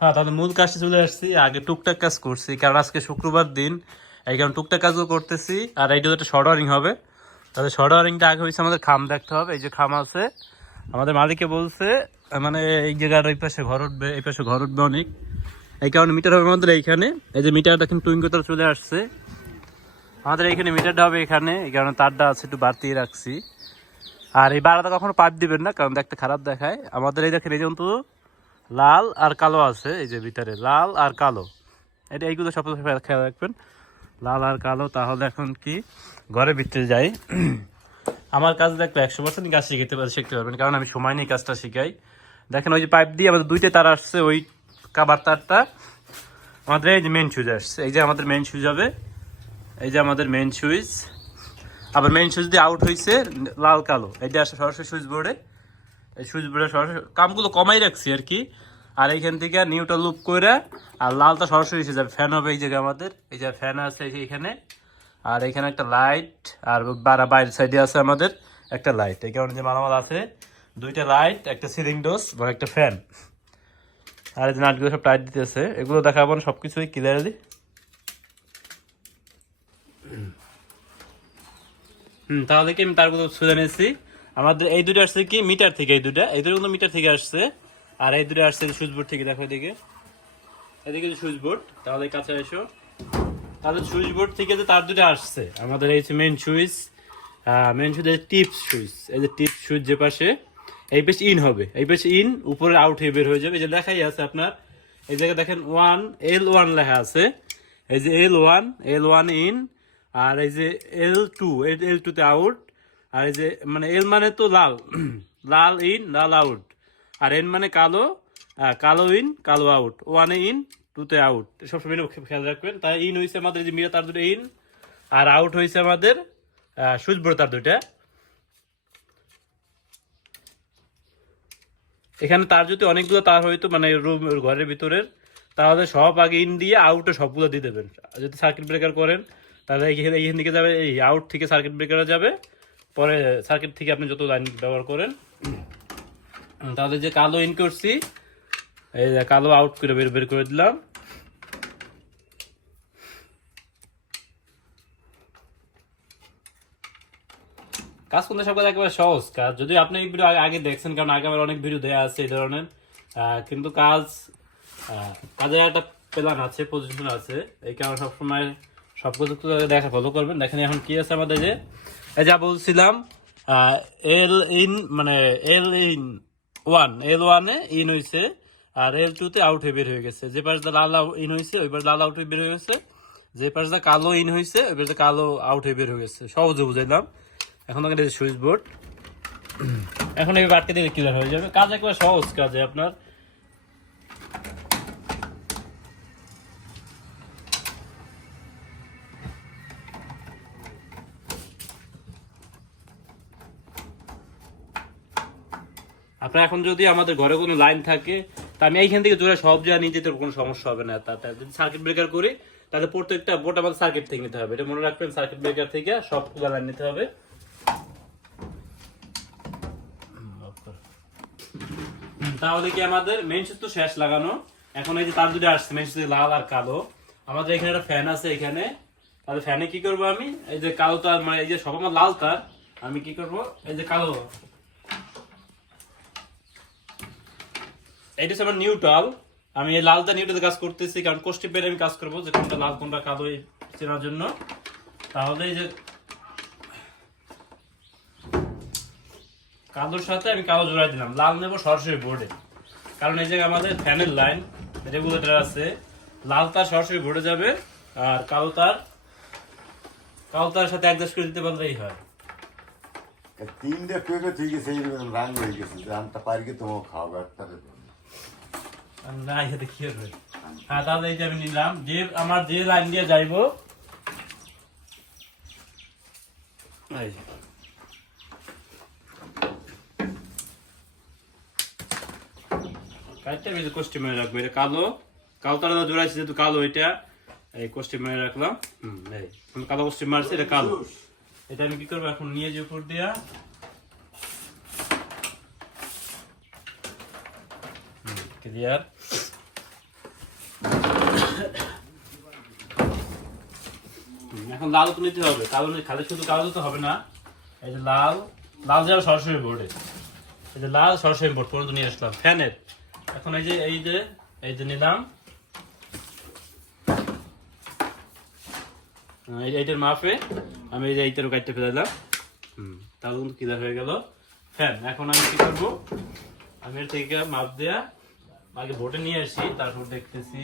হ্যাঁ তাহলে মূল কাজটা চলে আসছি। আগে টুকটাক কাজ করছি, কারণ আজকে শুক্রবার দিন। এই কারণে টুকটাক কাজও করতেছি, আর এইটা একটা শর্ট ওয়ারিং হবে। তাহলে শর্ট ওয়ারিংটা আগে হয়েছে আমাদের খাম দেখতে হবে, এই যে খাম আছে। আমাদের মালিকে বলছে মানে এই জায়গার ওই পাশে ঘর উঠবে, এই পাশে ঘর উঠবে অনেক। এই কারণে মিটার হবে আমাদের এইখানে। এই যে মিটারটা কিন্তু টুইঙ্কোতার চলে আসছে। আমাদের এইখানে মিটারটা হবে এখানে, এই কারণে তারটা আছে একটু বাড়তিয়ে রাখছি। আর এই বাড়াটা কখনো পাইপ দিবেন না, কারণ দেখতে খারাপ দেখায়। আমাদের এই দেখেন, এই যে অন্তত লাল আর কালো আছে, এই যে ভিতরে লাল আর কালো। এটা এইগুলো সব খেয়াল রাখবেন। লাল আর কালো, তাহলে এখন কি? ঘরে ভিতরে যাই। আমার কাজ দেখলে একশো পার্সেন্ট কাজ শিখতে পারে শিখতে পারবেন, কারণ আমি সময় নিয়ে কাজটা শিখাই। দেখেন ওই যে পাইপ দিয়ে আমাদের দুইটা তার আসছে, ওই কাবার তারটা। আমাদের এই যে মেন সুইচ আসছে। এই যে আমাদের মেন সুইচ হবে। এই যে আমাদের মেন সুইচ আবার মেন সুইচ দিয়ে আউট হয়েছে লাল কালো। এটা আসে সরাসরি সুইচ বোর্ডে এই সুইচ বোর্ডে সরাসরি কামগুলো কমাই রাখছি আর কি। আর এইখান থেকে নিউটা লুপ করে আর লালটা সরাসরি এসে যাবে। ফ্যান হবে এই জায়গায় আমাদের। এই যে ফ্যান আছে এই যে এখানে। আর এখানে একটা লাইট আর বারা বাইরের সাইডে আছে আমাদের একটা লাইট এই কারণে যে মালামাল আছে, দুইটা লাইট একটা সিলিং ডোজ বা একটা ফ্যান আর এই যে নাটগুলো সব টাইট দিতেছে। এগুলো দেখাবো না সব কিছুই ক্লিয়ারলি হুম, তাহলে কি আমি তারগুলো সুজা নিয়েছি? আমাদের এই দুটো আসছে কি? মিটার থেকে এই দুটা এই দুটো মিটার থেকে আসছে। আর এই দুটো আসছে সুইচ বোর্ড থেকে, দেখো এদিকে। এদিকে সুইচ বোর্ড তাহলে কাছে এসো। তাহলে সুইচ বোর্ড থেকে যে তার দুটো আসছে, আমাদের এই main switch main switch tips switch এই যে টিপস সুইচ যে পাশে, এই পাশে ইন হবে। এই পাশে ইন উপরে আউট হয়ে বের হয়ে যাবে। যে লেখাই আছে আপনার, এই জায়গায় দেখেন ওয়ান এল ওয়ান লেখা আছে। এই যে L one L one in আর এই যে এল টু এল টুতে আউট আর এই যে মানে এল মানে তো লাল লাল ইন লাল আউট আর এন মানে কালো কালো ইন কালো আউট ওয়ানে ইন টুতে আউট সবসময় খেয়াল রাখবেন। তাই ইন হয়েছে আমাদের যে মিরা তার দুটো ইন আর আউট হয়েছে আমাদের সুইচ বোর্ড তার দুটা এখানে তার যদি অনেকগুলো তার হয়তো মানে রুম ঘরের ভিতরের, তাহলে সব আগে ইন দিয়ে আউটে সবগুলো দিয়ে দেবেন। যদি সার্কিট ব্রেকার করেন, তাহলে এইখান থেকে যাবে, এই আউট থেকে সার্কিট ব্রেকারে যাবে। পরে সার্কিট থেকে আপনি যত লাইন ব্যবহার করেন তাহলে যে কালো ইন করছি, এই যে কালো আউট করে বের বের করে দিলাম। কাজ করতে সব কাজ একেবারে সহজ কাজ। যদি আপনি এই ভিডিও আগে- দেখছেন, কারণ আগে আমার অনেক ভিডিও দেওয়া আছে এই ধরনের। কিন্তু কাজ কাজের একটা প্ল্যান আছে পজিশন আছে। এই কারণে সবসময় সব কিছু তো দেখা ফলো করবেন। দেখেন এখন কি আছে আমাদের যে, এই যা বলছিলাম এল ইন মানে এল ইন ওয়ান এল ওয়ানে ইন হয়েছে আর এল টুতে আউট হয়ে বের হয়ে গেছে। যে পাশটা লাল ইন হয়েছে ওই পাশ লাল আউট হয়ে বের হয়ে গেছে। যে পাশটা কালো ইন হয়েছে ওই পাশটা কালো আউট হয়ে বের হয়ে গেছে। সহজে বুঝাইলাম। এখন ওখানে সুইচ বোর্ড এখন এই বাটকে দিয়ে ক্লিয়ার হয়ে যাবে। কাজ একবার সহজ কাজে আপনার। আপনার এখন যদি আমাদের ঘরে কোনো লাইন থাকে, তা আমি এইখান থেকে জোরে সব জায়গা নিয়ে যেতে কোনো সমস্যা হবে না। তাতে যদি সার্কিট ব্রেকার করি, তাহলে প্রত্যেকটা বোর্ড আমাদের সার্কিট থেকে নিতে হবে। এটা মনে রাখবেন সার্কিট ব্রেকার থেকে সবগুলো লাইন নিতে হবে। তাহলে কি আমাদের মেন তো শেষ লাগানো? এখন এই যে তার দুটো আসছে মেন লাল আর কালো। আমাদের এখানে একটা ফ্যান আছে এখানে। তাহলে ফ্যানে কি করব আমি? এই যে কালো তার মানে এই যে সব আমার লাল তার, আমি কি করব? এই যে কালো। এইটা হচ্ছে আমার নিউট্রাল আমি এই লালটা নিউট্রাল কাজ করতেছি, কারণ কোষ্টি পেরে আমি কাজ করব, যে কোনটা লাল, কোনটা কালো চেনার জন্য। তাহলে এই যে কালোর সাথে আমি কালো জোড়াই দিলাম। লাল নেব সরাসরি বোর্ডে কারণ এই জায়গায় আমাদের ফ্যানের লাইন রেগুলেটর আছে, লাল তার সরাসরি বোর্ডে যাবে, আর কালো তার কালো তার সাথে অ্যাডজাস্ট করে দিতে পারলেই হয়। তিনটে পেঁপে ঠিক আছে এইরকম রাং হয়ে গেছে, যে আমটা পারিকে তোমাকে খাওয়াবে একটা না হ্যাঁ তাহলে এই যে আমি নিলাম। যে আমার যে লাইন দিয়ে যাইবো। কাজটা বেশি কষ্টি মেরে রাখব এটা কালো। কালো তারা জোড়াইছে যেহেতু কালো এটা। এই কষ্টি মেরে রাখলাম। হুম এই। কালো কষ্টি মারছে এটা কালো। এটা আমি কি করব এখন নিয়ে যে উপর দিয়া। ক্লিয়ার এখন লাল তো নিতে হবে। কালো খালি শুধু কালো তো হবে না। এই যে লাল লাল যাবে সরাসরি বোর্ডে এই যে লাল সরাসরি বোর্ড পর্যন্ত নিয়ে আসলাম। ফ্যানের এখন এই যে এই যে এই যে নিলাম। এই- এইটার মাপে আমি এই যে এইটারও কাটতে ফেলাইলাম। হুম, তাহলে কিন্তু ক্লিয়ার হয়ে গেল। ফ্যান, এখন আমি কি করব? আমি এর থেকে মাপ দেয়া আগে বোটে নিয়ে আসি, তারপর দেখতেছি।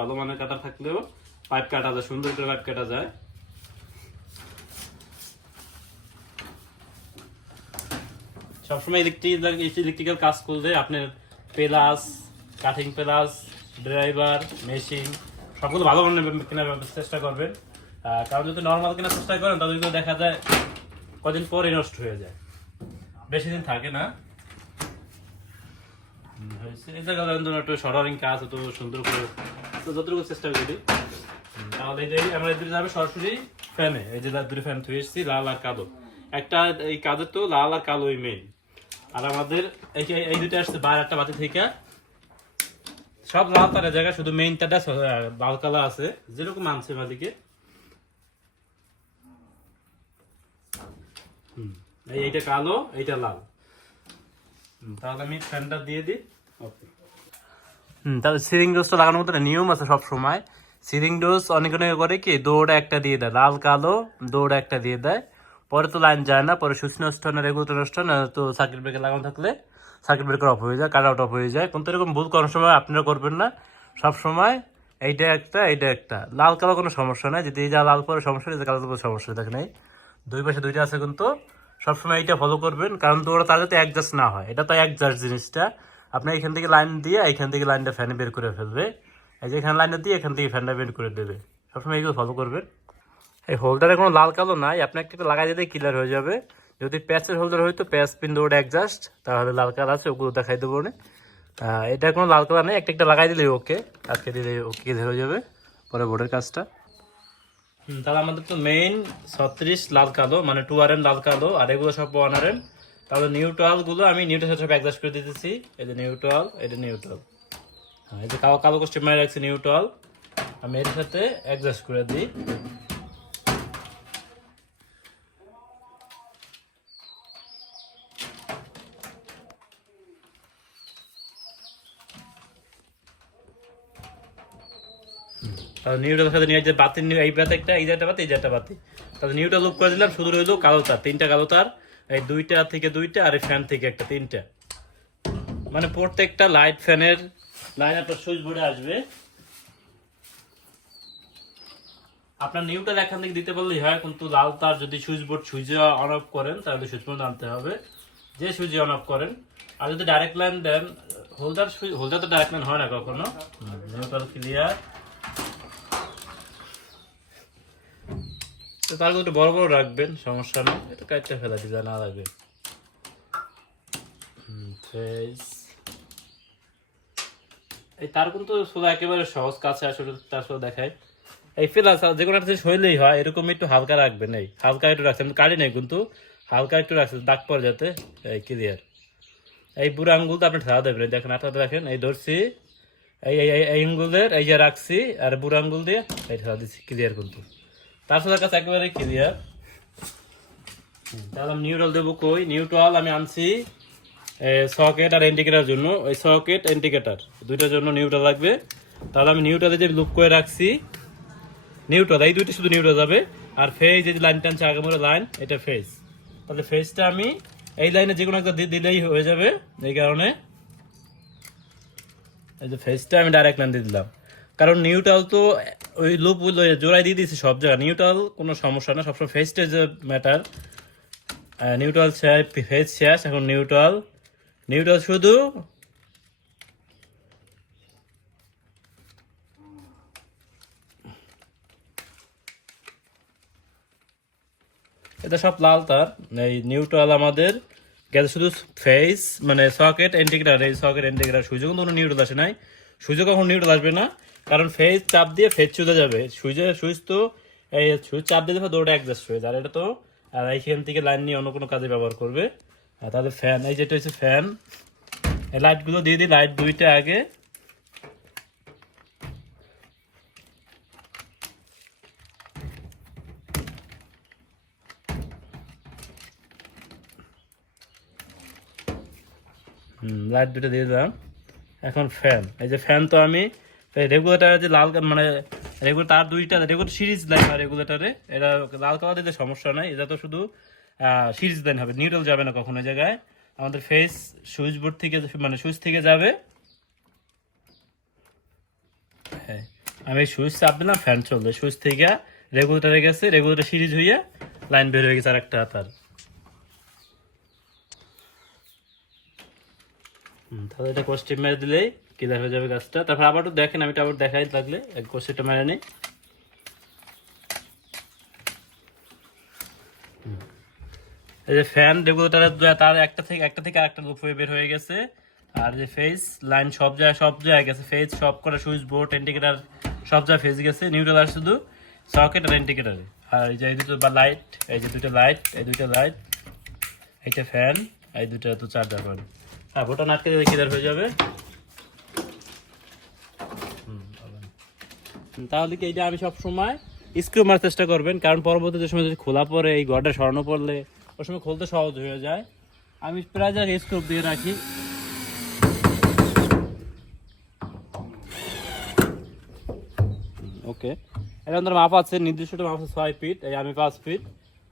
ভালো মানের থাকলেও পাইপ কাটা যায়, সুন্দর করে পাইপ কাটা যায়। সবসময় ইলেকট্রিক ইলেকট্রিক্যাল কাজ করলে আপনার pliers cutting pliers, driver, machine, সবগুলো ভালো কেনার চেষ্টা করবেন। কারণ যদি নর্মাল কেনার চেষ্টা করেন, তাহলে এগুলো দেখা যায় কদিন পরে নষ্ট হয়ে যায়। বেশি দিন থাকে না। একটু কাজ সুন্দর করে যতটুকু চেষ্টা করি। আমরা যাবে সরাসরি এই যে ফ্যান এসেছি, লাল একটা এই কাজের তো লাল আর কালোই মেইন আর আমাদের এই দুটো আসছে বার একটা বাতি থেকে। সব লাল তারের জায়গায় শুধু মেইন তারটা স- লাল কালা আছে। যেরকম আনছে মালিকে এইটা কালো, এইটা লাল। তাহলে আমি ফ্যানটা দিয়ে দিই। ওকে হুম, তাহলে সিলিং ডোজটা লাগানোর মতো নিয়ম আছে সব সময় সিলিং ডোজ অনেক অনেক করে কি, দৌড়া একটা দিয়ে দেয়, লাল, কালো, দৌড়া একটা দিয়ে দেয়। পরে তো লাইন যায় না, পরে সুচ নষ্ট না রেগুলেটর নষ্ট তো সার্কিট ব্রেকার লাগানো থাকলে সার্কিট ব্রেকার অফ হয়ে যায় কাট আউট অফ হয়ে যায়। কিন্তু এরকম ভুল কোনো সময় আপনারা করবেন না। সব সময় এইটা একটা এইটা একটা। লাল কালো কোনো সমস্যা নাই। যদি এই যা লাল পরে সমস্যা, এই কালো সমস্যা থাকে নাই। দুই পাশে দুইটা আছে কিন্তু সবসময় এইটা ফলো করবেন। কারণ তো ওরা তার যাতে অ্যাডজাস্ট না হয়। এটা তো অ্যাডজাস্ট জিনিসটা। আপনি এখান থেকে লাইন দিয়ে এখান থেকে লাইনটা ফ্যানে বের করে ফেলবে। এই যে এখানে লাইনটা দিয়ে এখান থেকে ফ্যানটা বের করে দেবে। সবসময় এইগুলো ফলো করবেন। এই হোল্ডারে কোনো লাল কালো নাই। আপনি একটা লাগাই দিলে ক্লিয়ার হয়ে যাবে। যদি প্যাচের হোল্ডার হয়তো প্যাচ পিন দৌড় অ্যাডজাস্ট তাহলে লাল কালার আছে, ওগুলো দেখাই দেবো না এটা কোনো লাল কালার নেই, একটা একটা লাগাই দিলে ওকে আজকে দিলে ওকে হয়ে যাবে, পরে বোর্ডের কাজটা। তাহলে আমাদের তো মেইন ছত্রিশ লাল কালো মানে টু আর এম লাল কালো, আর এগুলো সব ওয়ান আর এম তাহলে নিউট্রালগুলো আমি নিউট্রাল সব অ্যাডজাস্ট করে দিতেছি। যে নিউট্রাল এটা নিউট্রাল হ্যাঁ এই যে কালো কালো কোস্টেম মারি রাখছি নিউট্রাল আমি এর সাথে অ্যাডজাস্ট করে দিই। নিউটার সাথে নিয়ে যে নিউ এই বাতি একটা, এই একটা বাতি, এই একটা বাতি। তাহলে নিউটা লুপ করে দিলাম শুধু রইল কালো তার, তিনটা কালো তার, এই দুইটা থেকে দুইটা আর এই ফ্যান থেকে একটা, তিনটা। মানে প্রত্যেকটা লাইট ফ্যানের লাইন আপনার সুইচ বোর্ডে আসবে। আপনার নিউটার এখান থেকে দিতে পারলেই হয়, কিন্তু লাল তার যদি সুইচ বোর্ড সুইচে অন অফ করেন, তাহলে সুইচ বোর্ড আনতে হবে। যে সুইচে অন অফ করেন, আর যদি ডাইরেক্ট লাইন দেন হোল্ডার সুইচ হোল্ডার তো ডাইরেক্ট লাইন হয় না কখনো। নিউট্রাল ক্লিয়ার তার একটু বড় বড় রাখবেন, সমস্যা নেই। এটা কাটতে ফেলা দিলে না লাগবে এই তার কিন্তু সোজা একেবারে সহজ, কাছে আসলে তার সাথে দেখায়। এই ফেলা যে কোনো একটা হইলেই হয়, এরকম একটু হালকা রাখবেন, এই হালকা একটু রাখছেন কাটি নেই কিন্তু, হালকা একটু রাখছেন, দাগ পরে যাতে, এই ক্লিয়ার এই বুড়ো আঙ্গুল তো আপনি ঠেলা দেবেন দেখেন আঠাতে দেখেন এই ধরছি, এই- এই আঙ্গুলের, এই যে রাখছি, আর বুড়ো আঙ্গুল দিয়ে, এই ঠেলা দিচ্ছি ক্লিয়ার কিন্তু। তার সাথে কাছে একেবারে ক্লিয়ার তাহলে আমি নিউট্রাল দেবো কই? নিউট্রাল আমি আনছি সকেট আর ইন্ডিকেটার জন্য। ওই সকেট ইন্ডিকেটার দুইটার জন্য নিউট্রাল লাগবে। তাহলে আমি নিউট্রালে যে লুপ করে রাখছি নিউট্রাল এই দুইটা শুধু নিউট্রাল যাবে। আর ফেজ এই যে টানছে আগামরে লাইন এটা ফেজ তাহলে ফেজটা আমি এই লাইনে যে কোনো একটা দিলেই হয়ে যাবে, এই কারণে। এই যে ফেজটা আমি ডাইরেক্ট লাইন দিয়ে দিলাম। কারণ নিউট্রাল তো ওই লুপ জোড়াই দিয়ে দিয়েছি সব জায়গায়। নিউট্রাল কোনো সমস্যা না, সবসময় ফেজটা যে ম্যাটার নিউট্রাল ফেস শেষ এখন নিউট্রাল নিউট্রাল শুধু এটা সব লাল তার। এই নিউট্রাল আমাদের। গেছে শুধু ফেস মানে সকেট ইন্টিগ্রেটার এই সকেট ইন্টিগ্রেটার সুযোগ কোনো নিউট্রাল আসে নাই। সুযোগ কখন নিউট্রাল আসবে না? কারণ ফেজ চাপ দিয়ে ফেজ চলে যাবে। সুইচে সুইচ তো এই সুইচ চাপ দিয়ে দুটো অ্যাডজাস্ট হয়ে আর এটা তো, আর এইখান থেকে লাইন নিয়ে অন্য কোনো কাজে ব্যবহার করবে। আর তাহলে ফ্যান এই যেটা হচ্ছে ফ্যান এই লাইটগুলো দিয়ে দিই লাইট দুইটা আগে। হুম লাইট দুটো দিয়ে দিলাম। এখন ফ্যান এই যে ফ্যান তো আমি রেগুলেটার যে লাল মানে রেগুলার তার দুইটা রেগুলার সিরিজ লাইন হয় রেগুলেটারে এটা লাল কালার দিতে সমস্যা নাই। এটা তো শুধু সিরিজ লাইন হবে নিউট্রাল যাবে না কখনো জায়গায়। আমাদের ফেস সুইচ বোর্ড থেকে মানে সুইচ থেকে যাবে। হ্যাঁ আমি সুইচ চাপ দিলাম ফ্যান চলবে সুইচ থেকে রেগুলেটারে গেছে রেগুলেটার সিরিজ হইয়া লাইন বের হয়ে গেছে আর একটা তার। তাহলে এটা কোস্টিপ মেরে দিলেই ক্লিয়ার হয়ে যাবে গাছটা? তারপর আবার একটু দেখেন, আমি এটা আবার দেখাই লাগলে, এক কোস্টিপটা মেরে নিই। এই যে ফ্যান রেগুলেটারের তার একটা থেকে একটা থেকে আরেকটা লুপ হয়ে বের হয়ে গেছে। আর যে ফেস লাইন সব জায়গায় সব জায়গায় গেছে। ফেজ সব করে সুইচ বোর্ড ইন্ডিকেটার সব জায়গায় ফেজ গেছে। নিউট্রাল আর শুধু সকেট আর ইন্ডিকেটার আর এই যে এই দুটো বা লাইট এই যে দুটো লাইট এই দুটো লাইট এইটা ফ্যান এই দুটো তো চার্জার হ্যাঁ ভোটার আটকে দিলে ক্লিয়ার হয়ে যাবে। তাহলে কি এইটা আমি সব সময় স্ক্রু মারার চেষ্টা করবেন? কারণ পরবর্তীতে সময় যদি খোলা পড়ে, এই ঘরটা সরানো পড়লে ওই সময় খুলতে সহজ হয়ে যায়। আমি প্রায় জায়গায় স্ক্রু দিয়ে রাখি। ওকে এটা আমাদের মাপ আছে, নির্দিষ্ট মাপ আছে ছয় ফিট এই আমি পাঁচ ফিট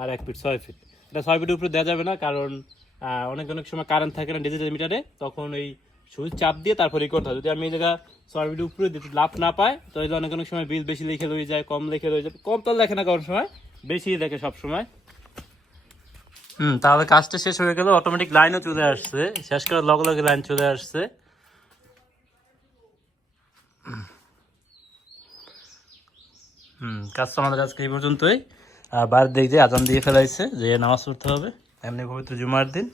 আর এক ফিট ছয় ফিট এটা ছয় ফিটের উপরে দেওয়া যাবে না, কারণ অনেক অনেক সময় কারেন্ট থাকে না ডিজিটাল মিটারে তখন ওই সুইচ চাপ দিয়ে তারপর করতে হয়। যদি আমি এই জায়গা ছয় উপরে দিতে লাভ না পাই তো এই যে অনেক অনেক সময় বিল বেশি লিখে রয়ে যায়, কম লিখে রয়ে যায়। কম তো লেখে না কোনো সময় বেশি দেখে সব সময় হুম, তাহলে কাজটা শেষ হয়ে গেল অটোমেটিক লাইনও চলে আসছে। শেষ করার লগে লগে লাইন চলে আসছে। হুম কাজটা আমাদের আজকে এই পর্যন্তই। বাইরের দিক দিয়ে আজান দিয়ে ফেলাইছে, যে নামাজ পড়তে হবে। এমনি পবিত্র জুমার দিন।